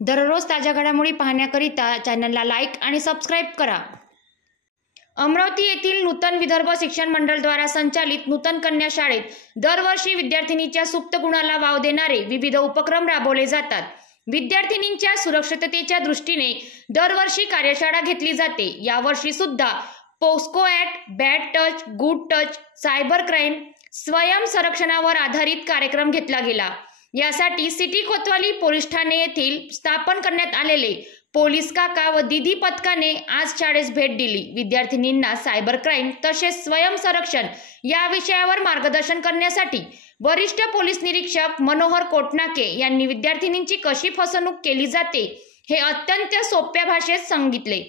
दररोज ताज्या घडामोडी पाहण्याकरिता चॅनलला लाईक आणि सबस्क्राईब करा। अमरावती येथील नूतन विदर्भ शिक्षण मंडळ द्वारा संचालित नूतन कन्या शाळेत दरवर्षी विद्यार्थिनीच्या सुप्त गुणाला वाव देणारे विविध उपक्रम राबवले जातात। विद्यार्थिनींच्या सुरक्षिततेच्या दृष्टीने दरवर्षी कार्यशाळा घेतली जाते। यावर्षी सुद्धा POCSO act, bad touch, good touch, cyber crime, स्वयं संरक्षणावर आधारित कार्यक्रम घेतला गेला। यासाठी सिटी कोतवाली पोलीस ठाणे येथील स्थापन करण्यात आलेले पोलीस काका व दीदी पथकाने आज शाळेस भेट दिली। विद्यार्थिनींना सायबर क्राईम तसेच स्वयं संरक्षण या विषयावर मार्गदर्शन करण्यासाठी वरिष्ठ पोलीस निरीक्षक मनोहर कोटनाके यांनी विद्यार्थिनींची कशी फसवणूक केली जाते हे अत्यंत सोप्या भाषेत सांगितले।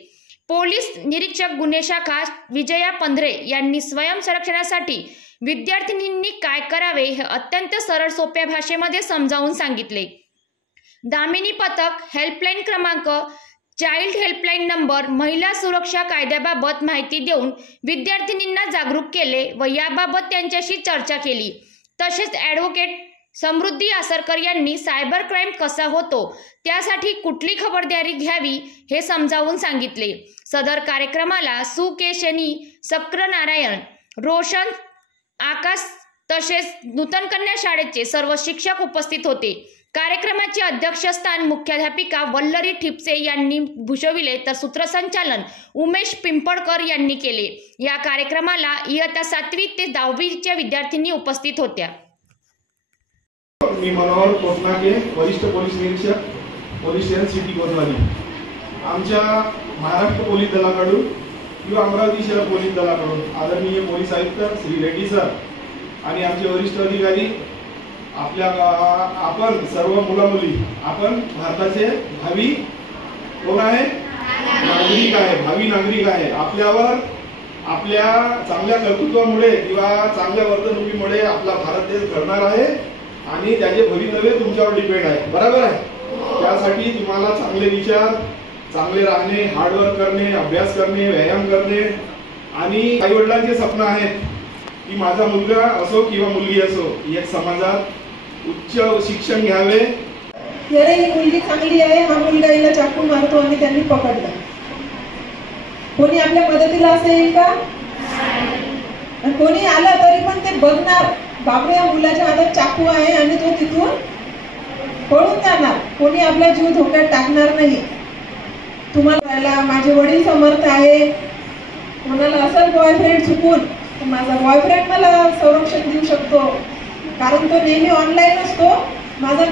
पोलीस निरीक्षक गुन्हे शाखा विजया पंधरे यांनी स्वयं संरक्षणासाठी विद्यार्थिनींनी काय करावे हे अत्यंत सरळ सोप्या भाषेमध्ये समजावून सांगितले। दामिनी पथक हेल्पलाईन क्रमांक, चाइल्ड हेल्पलाईन नंबर, महिला सुरक्षा कायद्याबाबत माहिती देऊन विद्यार्थिनींना जागरूक केले व याबाबत त्यांच्याशी चर्चा केली। तसेच ॲडव्होकेट समृद्धी आसरकर यांनी सायबर क्राईम कसा होतो त्यासाठी कुठली खबरदारी घ्यावी हे समजावून सांगितले। सदर कार्यक्रमाला सुकेशनी, सक्र-नारायण, रोशन, आकाश तसेच नूतन कन्या शाळेचे सर्व शिक्षक उपस्थित होते। कार्यक्रमाचे अध्यक्षस्थान मुख्याध्यापिका वल्लरी ठिपसे यांनी भूषविले तर सूत्रसंचालन उमेश पिंपळकर यांनी केले। या कार्यक्रमाला इयत्ता 7वी ते 10वीच्या विद्यार्थिनी उपस्थित होत्या। मी मनोहर कोटनाके, वरिष्ठ पोलीस निरीक्षक, पोलीस स्टेशन सिटी कोतवाली। आमच्या महाराष्ट्र पोलीस दलाकडून किंवा अमरावती शहर पोलीस दलाकडून आदरणीय पोलीस आयुक्त श्री रेड्डी सर आणि आमचे वरिष्ठ अधिकारी आपण सर्व मुला-मुली आपण भारताचे भावी कोण आहे, नागरिक आहे, भावी नागरिक आहे। आपल्या चांगल्या कर्तृत्वामुळे किंवा चांगल्या वर्तणुकीमुळे आपला भारत देश घडणार आहे आणि त्याचे भवितव्य तुमच्यावर डिपेंड आहे, बरोबर आहे। त्यासाठी तुम्हाला चांगले विचार, चांगले राहणे, हार्डवर्क करणे, अभ्यास करणे, व्यायाम करणे आणि आई वडिलांचे स्वप्न आहेत की माझा मुलगा असो किंवा मुलगी असो एक समाजात उच्च शिक्षण घ्यावे। जरे ही मुलगी चांगली आहे, हा मुलगा हिला चाकू मारतो आणि त्यांनी पकडला, कोणी आपल्या मदतीला असेल का? कोणी आला तरी पण ते बघणार, बापरे या मुलाच्या हातात चाकू आहे आणि तो तिथून पळून जाणार, कोणी आपला जीव धोक्यात टाकणार नाही। तुम्हाला माझे वडील समर्थ आहे, कोणाला असेल बॉयफ्रेंड चुकून तर माझा बॉयफ्रेंड मला संरक्षण देऊ शकतो, कारण तो नेहमी ऑनलाईन असतो। माझा